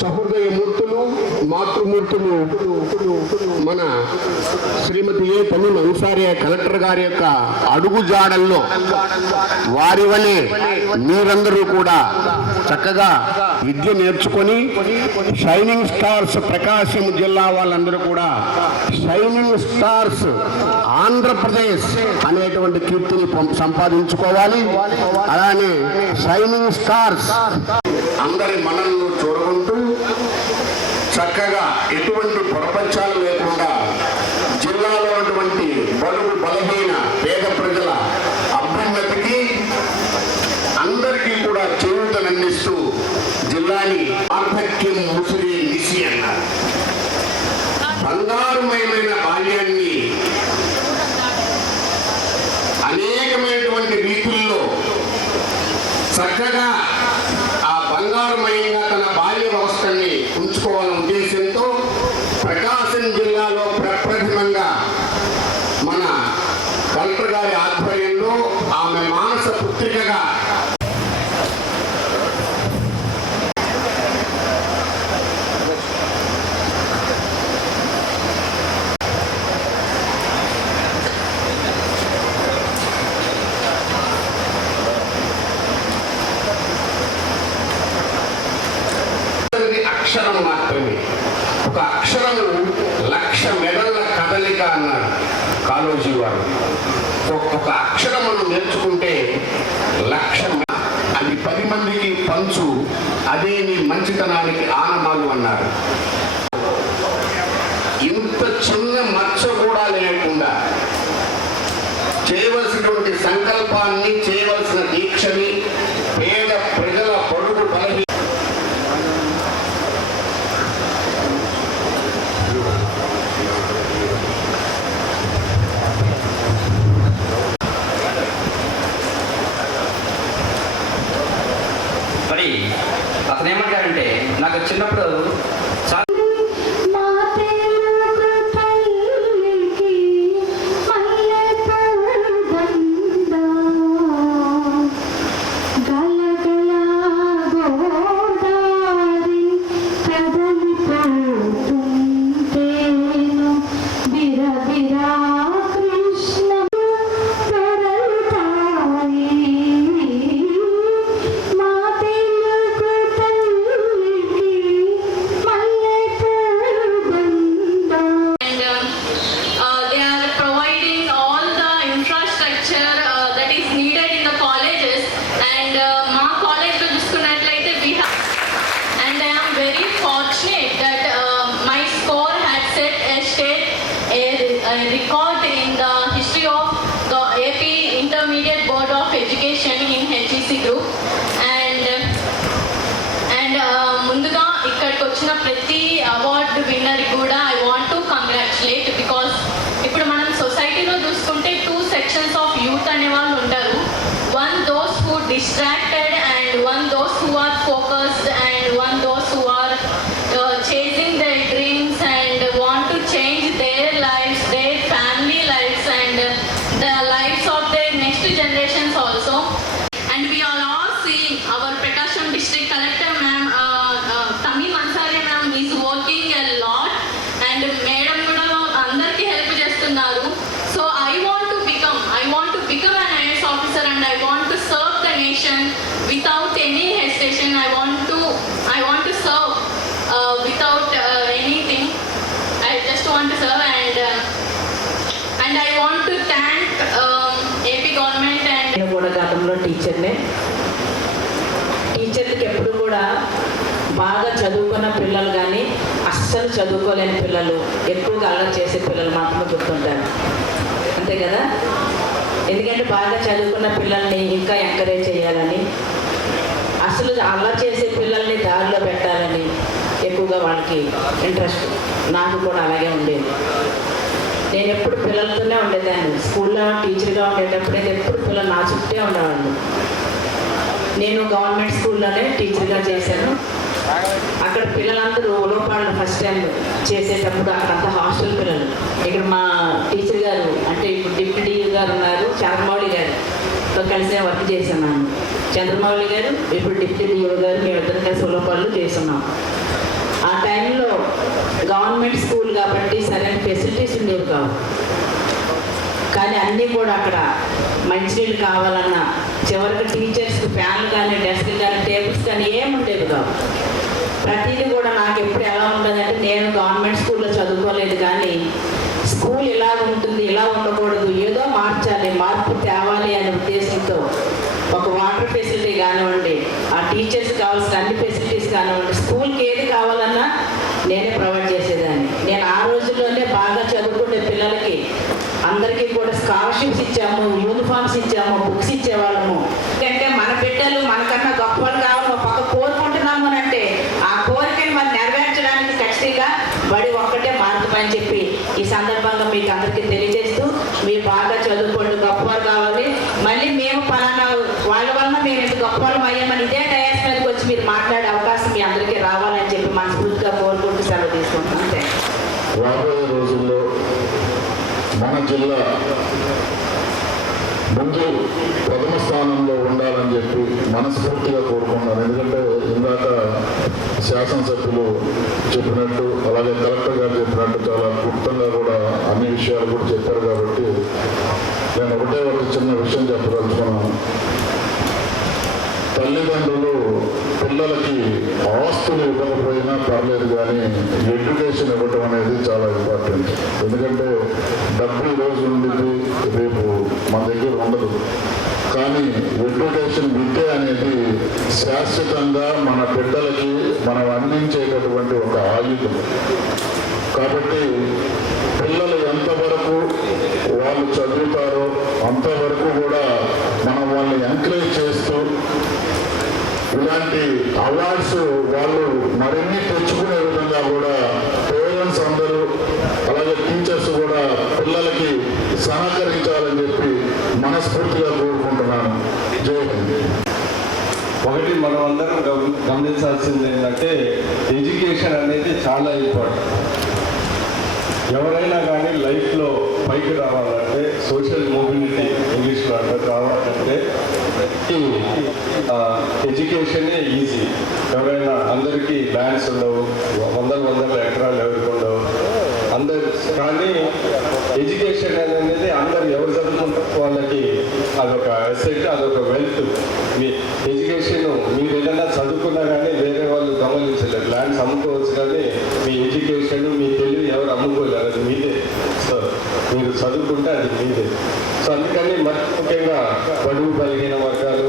సహృదయమూర్తులు మాతృమూర్తులు మన శ్రీమతి ఏ తమిళ అన్సారి కలెక్టర్ గారి యొక్క అడుగుజాడల్లో వారి వలె మీరందరూ కూడా చక్కగా విద్య నేర్చుకొని షైనింగ్ స్టార్స్ ప్రకాశం జిల్లా వాళ్ళందరూ కూడా షైనింగ్ స్టార్స్ ఆంధ్రప్రదేశ్ అనేటువంటి కీర్తిని సంపాదించుకోవాలి. అలానే షైనింగ్ స్టార్స్ అందరి మనల్ని చూడకుంటూ বাঙালি। আর থাকছেন মুসলিম అక్షరం మాత్రమే. ఒక అక్షరము లక్ష మెడల కదలిక అన్నాడు కాలోజీ వారు. ఒక అక్షరం మనం నేర్చుకుంటే లక్ష అది పది మందికి పంచు అదే నీ మంచితనానికి ఆనమాలు అన్నారు. ఇంత చిన్న మచ్చ కూడా లేకుండా చేయవలసినటువంటి సంకల్పాన్ని చే బాగా చదువుకున్న పిల్లలు కానీ అస్సలు చదువుకోలేని పిల్లలు ఎక్కువగా అల్లరి చేసే పిల్లలు మాత్రమే గుర్తుంటారు. అంతే కదా? ఎందుకంటే బాగా చదువుకున్న పిల్లల్ని ఇంకా ఎంకరేజ్ చేయాలని అసలు అల్లరి చేసే పిల్లల్ని దారిలో పెట్టాలని ఎక్కువగా వాళ్ళకి ఇంట్రెస్ట్ నాకు కూడా అలాగే ఉండేది. నేను ఎప్పుడు పిల్లలతోనే ఉండేదాన్ని. స్కూల్లో టీచర్గా ఉండేటప్పుడు అయితే ఎప్పుడు పిల్లలు నా చుట్టే ఉండేవాళ్ళు నేను గవర్నమెంట్ స్కూల్లోనే టీచర్గా చేశాను. అక్కడ పిల్లలందరూ లోపాలను ఫస్ట్ టైం చేసేటప్పుడు అక్కడంతా హాస్టల్ పిల్లలు. ఇక్కడ మా టీచర్ గారు అంటే ఇప్పుడు డిప్యూటీ గారు ఉన్నారు చంద్రమౌళి గారు. కలిసి వర్క్ చేస్తున్నాను చంద్రమౌళి గారు ఇప్పుడు డిప్యూటీ డిఓ గారు మేమిద్దరం కలిసి లోపాలు చేస్తున్నాం. ఆ టైంలో గవర్నమెంట్ స్కూల్ కాబట్టి సరైన ఫెసిలిటీస్ ఉండేవి కావు. కానీ అన్నీ కూడా అక్కడ మంచినీళ్ళు కావాలన్నా చివరికి టీచర్స్కి ఫ్యాన్లు కానీ డెస్క్ కానీ టేబుల్స్ కానీ ఏమి ఉండేవి కావు. ప్రతిదీ కూడా నాకు ఎప్పుడు ఎలా ఉంటుందంటే నేను గవర్నమెంట్ స్కూల్లో చదువుకోలేదు కానీ స్కూల్ ఇలా ఉంటుంది ఇలా ఉండకూడదు ఏదో మార్చాలి మార్పు తేవాలి అనే ఉద్దేశంతో ఒక వాటర్ ఫెసిలిటీ కానివ్వండి ఆ టీచర్స్ కావాల్సిన అన్ని ఫెసిలిటీస్ కానివ్వండి స్కూల్కి ఏది కావాలన్నా నేనే ప్రొవైడ్ చేసేదాన్ని. నేను ఆ రోజుల్లోనే బాగా చదువుకునే పిల్లలకి అందరికీ కూడా స్కాలర్షిప్స్ ఇచ్చాము యూనిఫామ్స్ ఇచ్చాము బుక్స్ ఇచ్చేవాళ్ళము. ఎందుకంటే మన బిడ్డలు మనకన్నా గొప్ప కావాలి ఒక పక్క కోరుకుంటున్నాము అని అంటే ఆ కోరికని మనం నెరవేర్చడానికి ఖచ్చితంగా బడి ఒక్కటే మార్గం అని చెప్పి ఈ సందర్భంగా మీకు అందరికీ తెలియజేస్తూ మీరు బాగా చదువుకోండి గొప్పవారు కావాలి. మళ్ళీ మేము పలానా వాళ్ళ వల్ల మేము ఇంత గొప్పవాళ్ళం అయ్యామని ఇదే డయాస్ మీదకి వచ్చి మీరు మాట్లాడే అవకాశం మీ అందరికీ రావాలని చెప్పి మనస్ఫూర్తిగా కోరుకుంటూ సెలవు తీసుకుంటున్నాను రాబోయే రోజుల్లో మన జిల్లా ముందు ప్రథమ స్థానంలో ఉండాలని చెప్పి మనస్ఫూర్తిగా కోరుకున్నాను ఎందుకంటే ఇందాక శాసనసభ్యులు చెప్పినట్టు అలాగే కలెక్టర్ గారు చెప్పినట్టు చాలా క్లుప్తంగా కూడా అన్ని విషయాలు కూడా చెప్పారు కాబట్టి నేను ఒకటే ఒక చిన్న విషయం చెప్పదలుచుకున్నాను. తల్లిదండ్రులు పిల్లలకి ఆస్తులు ఇవ్వకపోయినా పర్లేదు కానీ ఎడ్యుకేషన్ ఇవ్వటం అనేది చాలా ఇంపార్టెంట్. ఎందుకంటే డబ్బు ఈరోజు ఉండింది రేపు మన దగ్గర ఉండదు. కానీ ఎడ్యుకేషన్ విద్య అనేది శాశ్వతంగా మన బిడ్డలకి మనం అందించేటటువంటి ఒక ఆయుధం. కాబట్టి పిల్లలు ఎంతవరకు వాళ్ళు చదువుతారో అంతవరకు కూడా మనం వాళ్ళని ఎంకరేజ్ చేస్తూ ఇలాంటి అవార్డ్స్ వాళ్ళు మరిన్ని తెచ్చుకునే విధంగా కూడా పేరెంట్స్ అందరూ అలాగే టీచర్స్ కూడా పిల్లలకి సహకరించాలని చెప్పి మనస్ఫూర్తిగా మనం అందరం గమనించాల్సింది ఏంటంటే ఎడ్యుకేషన్ అనేది చాలా ఇంపార్టెంట్. ఎవరైనా కానీ లైఫ్లో పైకి రావాలంటే సోషల్ మొబిలిటీ ఇంగ్లీష్లో అంటే రావాలంటే ఎడ్యుకేషనే ఈజీ. ఎవరైనా అందరికీ ల్యాండ్స్ ఉండవు వందల వందల ఎకరాలు ఎవరికి ఉండవు అందరు కానీ ఎడ్యుకేషన్ అనేది అందరు ఎవరు చదువుకుంటారు? వాళ్ళకి అదొక అసెట్ అదొక వెల్త్ మీ ఎడ్యుకేషన్ మీరు ఏదైనా చదువుకున్నా కానీ వేరే వాళ్ళు గమనించలేరు. ల్యాండ్స్ అమ్ముకోవచ్చు కానీ మీ ఎడ్యుకేషన్ మీ తెలివి ఎవరు అమ్ముకోలేరు. అది మీదే. సో మీరు చదువుకుంటే అది మీదే. సో అందుకని మరి ముఖ్యంగా బడుగు కలిగిన వర్గాలు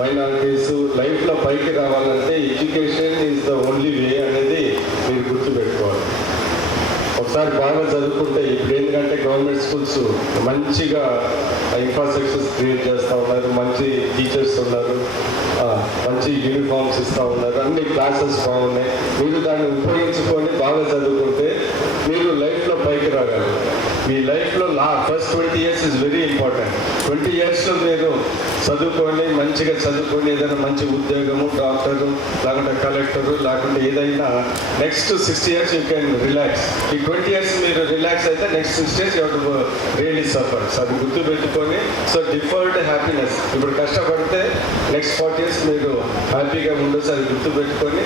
మైనారిటీస్ లైఫ్లో పైకి రావాలంటే education is the only way అనేది మీరు గుర్తుపెట్టుకోవాలి ఒకసారి బాగా చదువుకుంటే ఇప్పుడు ఏంటంటే గవర్నమెంట్ స్కూల్స్ మంచిగా ఇన్ఫ్రాస్ట్రక్చర్స్ క్రియేట్ చేస్తూ ఉన్నారు మంచి టీచర్స్ ఉన్నారు మంచి యూనిఫామ్స్ ఇస్తూ ఉన్నారు అన్ని క్లాసెస్ బాగున్నాయి. మీరు దాన్ని ఉపయోగించుకొని బాగా చదువుకుంటే మీరు లైఫ్లో పైకి రాగలరు. మీ లైఫ్లో లా first twenty years is very important twenty ఇయర్స్లో మీరు చదువుకోండి మంచిగా చదువుకోండి ఏదైనా మంచి ఉద్యోగము డాక్టరు లేకుంటే కలెక్టరు లేకుంటే ఏదైనా next sixty years you can relax ఈ ట్వంటీ ఇయర్స్ మీరు రిలాక్స్ అయితే next six years you really suffers అది గుర్తు పెట్టుకొని సో డిఫర్డ్ హ్యాపీనెస్ ఇప్పుడు కష్టపడితే నెక్స్ట్ ఫార్టీ ఇయర్స్ మీరు హ్యాపీగా ఉండొచ్చు అది గుర్తు పెట్టుకొని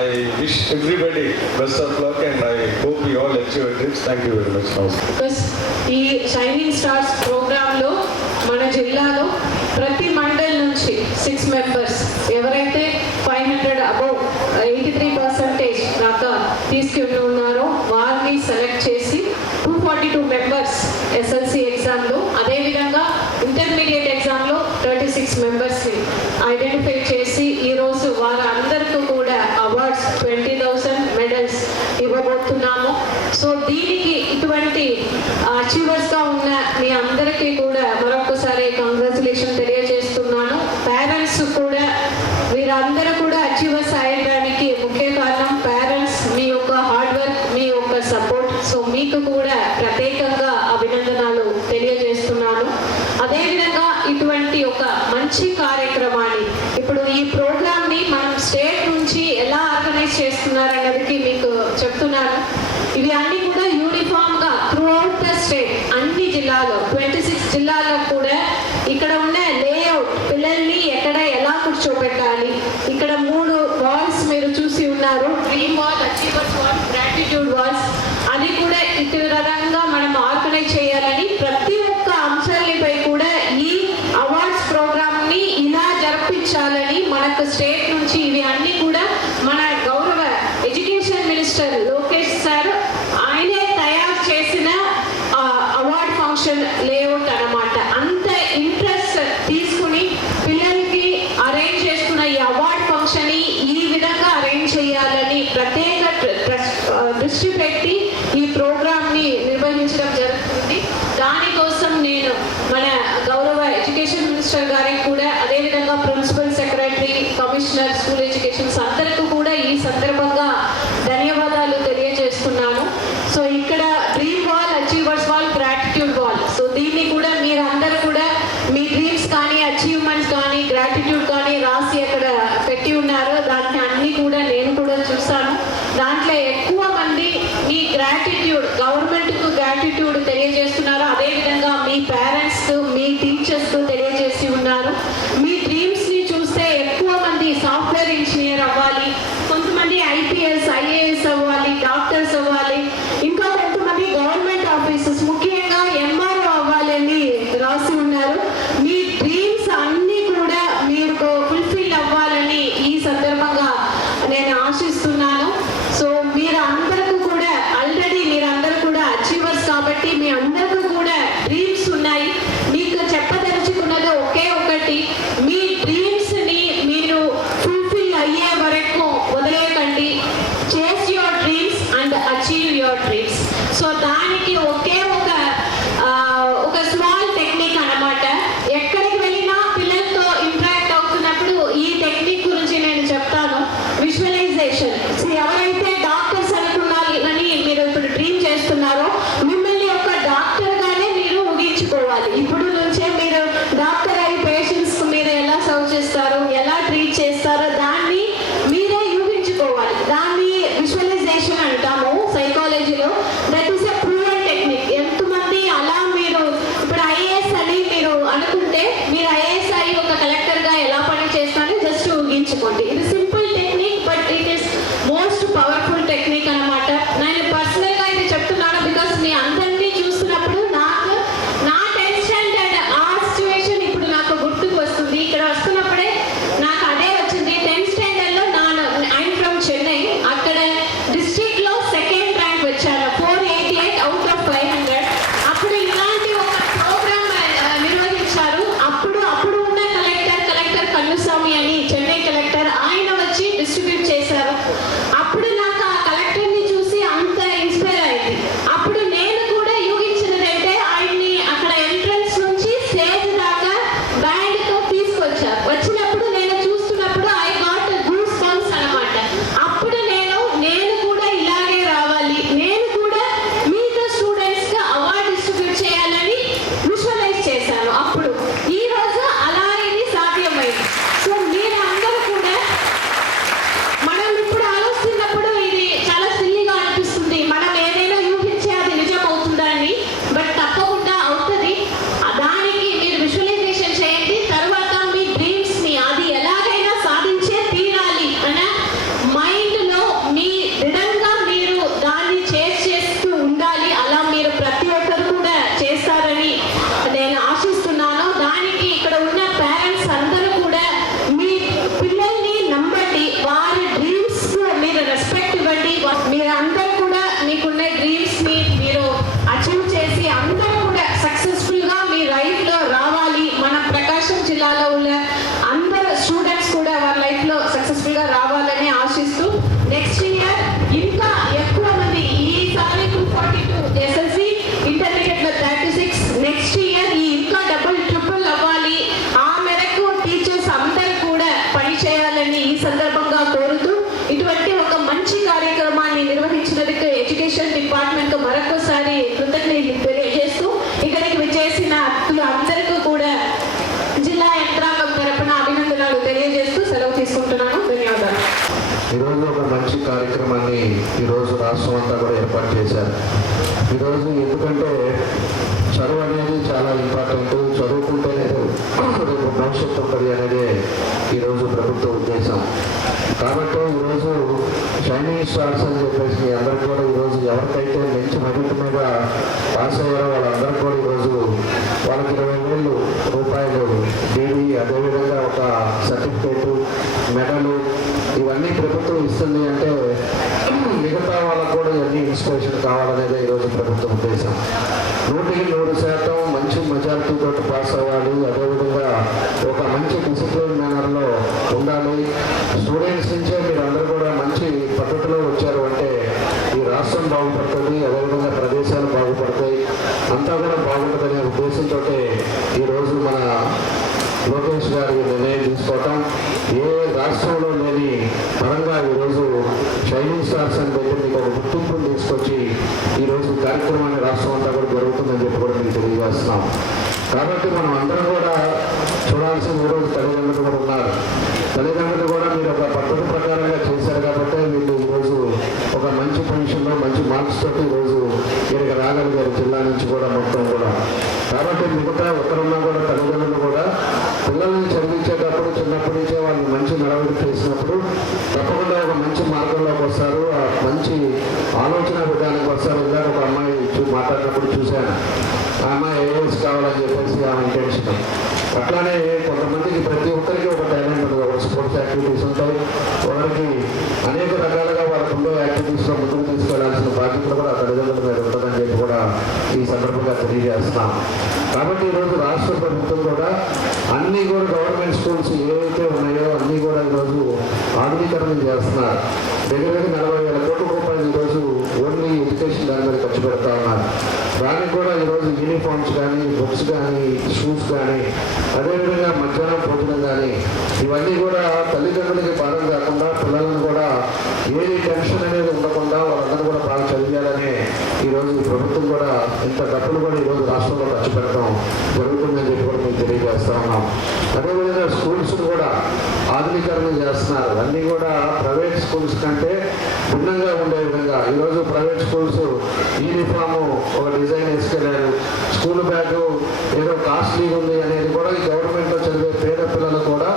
I wish everybody best of luck and I hope you all achieve dreams thank you very much నమస్కారం బికాస్ ఈ షైనింగ్ స్టార్స్ ప్రోగ్రాంలో మన జిల్లాలో ప్రతి మండల్ నుంచి సిక్స్ మెంబర్స్ దీనికి ఇటువంటి అచీవర్స్గా ఉన్న यूनिवर्स अलीकडे इतरांना ఈ సందర్భంగా Yang. కాబట్టి ఈరోజు షైనింగ్ స్టార్స్ అని చెప్పేసి మీ అందరికీ కూడా ఈరోజు ఎవరికైతే మంచి మెరిట్ మీద పాస్ అయ్యారో వాళ్ళందరూ కూడా ఈరోజు వాళ్ళకి ఇరవై వేలు రూపాయలు డీడీ అదేవిధంగా ఒక సర్టిఫికేటు మెడలు ఇవన్నీ ప్రభుత్వం ఇస్తుంది అంటే మిగతా వాళ్ళకు కూడా ఇవన్నీ ఇన్స్పిరేషన్ కావాలనేది ఈరోజు ప్రభుత్వం ఉద్దేశం. నూటికి నూరు శాతం మంచి మెజార్టీతో పాస్ అవ్వాలి అదే ఒక మంచి డిసిప్లిన్ మేనర్లో ఉండాలి. స్టూడెంట్స్ నుంచే మీరు అందరూ కూడా మంచి పద్ధతిలో వచ్చారు అంటే ఈ రాష్ట్రం బాగుపడుతుంది అదేవిధంగా ప్రదేశాలు బాగుపడతాయి. అంతా కూడా బాగుంటుందనే ఉద్దేశంతో ఈరోజు మన లోకేష్ గారి నిర్ణయం తీసుకోవటం. ఏ రాష్ట్రంలో లేని పరంగా ఈరోజు షైనింగ్ స్టార్స్ అని పెట్టి మీకు ఒక గుర్తింపును తీసుకొచ్చి ఈరోజు కార్యక్రమాన్ని రాష్ట్రం అంతా కూడా జరుగుతుందని చెప్పి కూడా మీకు తెలియజేస్తున్నాం. కాబట్టి మనం అందరం కూడా చూడాల్సిన ఈరోజు తల్లిదండ్రులు కూడా ఉన్నారు. తల్లిదండ్రులు కూడా మీరు ఒక పద్ధతి ప్రకారంగా చేశారు కాబట్టి వీళ్ళు ఈరోజు ఒక మంచి పొజిషన్లో మంచి మార్క్స్ తోటి ఈరోజు వీరికి రాగలిగారు జిల్లా నుంచి కూడా మొత్తం కూడా. కాబట్టి మిగతా ఒకరున్నా కూడా తల్లిదండ్రులు కూడా పిల్లల్ని చదివించేటప్పుడు చిన్నప్పటి నుంచే వాళ్ళు మంచి నడవడిక చేసినప్పుడు తప్పకుండా ఒక మంచి మార్గంలోకి వస్తారు. ఆ మంచి ఆలోచన విధానానికి వస్తారు. ఇందాక ఒక అమ్మాయి మాట్లాడినప్పుడు చూశాను. ఆ అమ్మాయి ఏఎస్ కావాలని చెప్పేసి ఆమె ఇంటెన్షన్ అట్లానే కొంతమందికి ప్రతి ఒక్కరికి ఒక టాలెంట్ ఉంటుంది ఒక స్పోర్ట్స్ యాక్టివిటీస్ ఉంటాయి. ఒకరికి అనేక రకాలుగా వాళ్ళకు ఉండే యాక్టివిటీస్లో ముందుకు తీసుకెళ్ళాల్సిన బాధ్యతలు కూడా తల్లిదండ్రుల మీద ఉంటుందని చెప్పి కూడా ఈ సందర్భంగా తెలియజేస్తున్నాం. కాబట్టి ఈరోజు రాష్ట్ర ప్రభుత్వం కూడా అన్నీ కూడా గవర్నమెంట్ స్కూల్స్ ఏవైతే ఉన్నాయో అన్నీ కూడా ఈరోజు ఆధునీకరణ చేస్తున్నారు. దగ్గర దగ్గర నలభై వేల కోట్ల రూపాయలు ఈరోజు ఓన్లీ ఎడ్యుకేషన్ దాని మీద ఖర్చు పెడతా ఉన్నారు. దానికి కూడా ఈరోజు యూనిఫామ్స్ కానీ బుక్స్ కానీ షూస్ కానీ అదేవిధంగా మధ్యాహ్నం భోజనం కానీ ఇవన్నీ కూడా తల్లిదండ్రులకి భారం కాకుండా పిల్లలను కూడా ఏది టెన్షన్ అనేది ఉండకుండా వాళ్ళందరూ కూడా బాగా చదివేయాలని ఈరోజు ప్రభుత్వం కూడా ఇంత డబ్బులు కూడా ఈరోజు రాష్ట్రంలో ఖర్చు పెడతాం జరుగుతుందని చెప్పి కూడా మేము తెలియజేస్తా ఉన్నాం. అదేవిధంగా స్కూల్స్ ఆధునీకరణ చేస్తున్నారు. అన్నీ కూడా ప్రైవేట్ స్కూల్స్ కంటే భిన్నంగా ఉండే విధంగా. ఈరోజు ప్రైవేట్ స్కూల్స్ యూనిఫాము ఒక డిజైన్ వేసుకెళ్ళారు. స్కూల్ బ్యాగ్ ఏదో కాస్ట్లీ ఉంది అనేది కూడా ఈ గవర్నమెంట్లో చదివే పేద పిల్లలు కూడా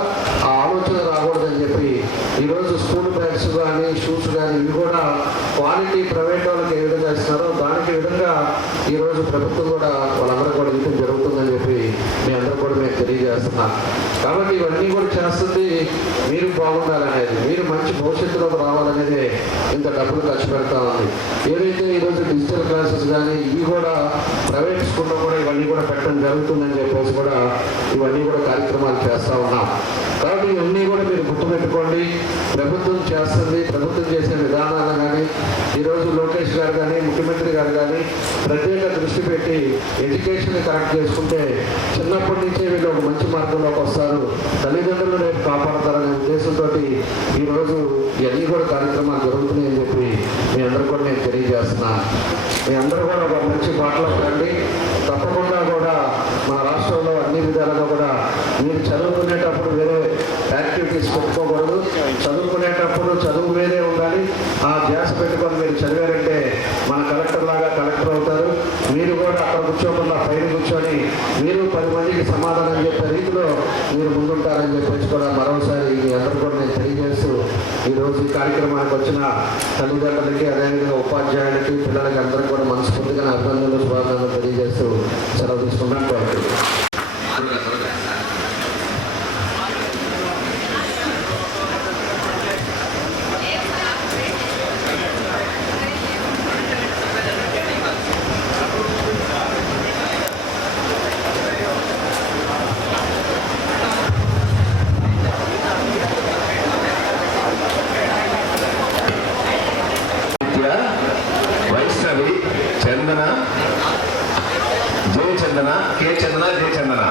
ఆ ఆలోచన రాకూడదని చెప్పి ఈరోజు స్కూల్ బ్యాగ్స్ కానీ షూస్ కానీ ఇవి కూడా క్వాలిటీ ప్రైవేట్ వాళ్ళకి ఏ విధంగా ఇస్తారో విధంగా ఈరోజు ప్రభుత్వం కూడా వాళ్ళందరూ కూడా ఇవ్వడం జరుగుతుందని చెప్పి మీ అందరూ కూడా మేము తెలియజేస్తున్నాం. కాబట్టి ఇవన్నీ కూడా చేస్తుంది మీరు బాగుండాలనేది మీరు మంచి భవిష్యత్తులో రావాలనేది ఇంత డబ్బులు ఖర్చు పెడతా ఉంది. ఏదైతే ఈరోజు డిజిటల్ క్లాసెస్ కానీ ఇవి కూడా ప్రైవేట్ స్కూల్లో కూడా ఇవన్నీ కూడా పెట్టడం జరుగుతుందని చెప్పేసి కూడా ఇవన్నీ కూడా కార్యక్రమాలు చేస్తూ ఉన్నాం కాబట్టి ఇవన్నీ కూడా మీరు గుర్తుపెట్టుకోండి. ప్రభుత్వం చేస్తుంది ప్రభుత్వం చేసే విధానాలు కానీ ఈరోజు లోకేష్ గారు కానీ ముఖ్యమంత్రి గారు కానీ ప్రత్యేక దృష్టి పెట్టి ఎడ్యుకేషన్ కరెక్ట్ చేసుకుంటే చిన్నప్పటి నుంచే వీళ్ళు ఒక మంచి మార్గంలోకి వస్తారు. తల్లిదండ్రులు రేపు కాపాడతారనే ఉద్దేశంతో ఈరోజు ఇవన్నీ కూడా కార్యక్రమాలు జరుగుతున్నాయని చెప్పి మీ అందరూ కూడా నేను తెలియజేస్తున్నాను మీ అందరూ కూడా ఒక మంచి బాటలో రండి. తప్పకుండా కూడా మన రాష్ట్రంలో అన్ని విధాలుగా కూడా మీరు చదువుకునేటప్పుడు వేరే యాక్టివిటీస్ పెట్టుకోకూడదు చదువుకునేటప్పుడు చదువు మీదే ఉండాలి ఆ ధ్యాస పెట్టుకొని మీరు చదివారంటే మన కలెక్టర్ లాగా కలెక్టర్ అవుతారు మీరు కూడా అక్కడ కూర్చోకుండా పైన కూర్చొని మీరు పది మందికి సమాధానం చెప్పే రీతిలో మీరు ముందుంటారని చెప్పేసి కూడా మరోసారి మీ అందరూ కూడా నేను తెలియజేస్తూ ఈరోజు ఈ కార్యక్రమానికి వచ్చిన తల్లిదండ్రులకి అదేవిధంగా ఉపాధ్యాయులకి పిల్లలకి అందరికీ కూడా మనస్ఫూర్తిగా అభినందనలు శుభాకాంక్షలు తెలియజేస్తూ సెలవు తీసుకున్నాను சந்தனா கே சந்தனா ஜே சந்தனா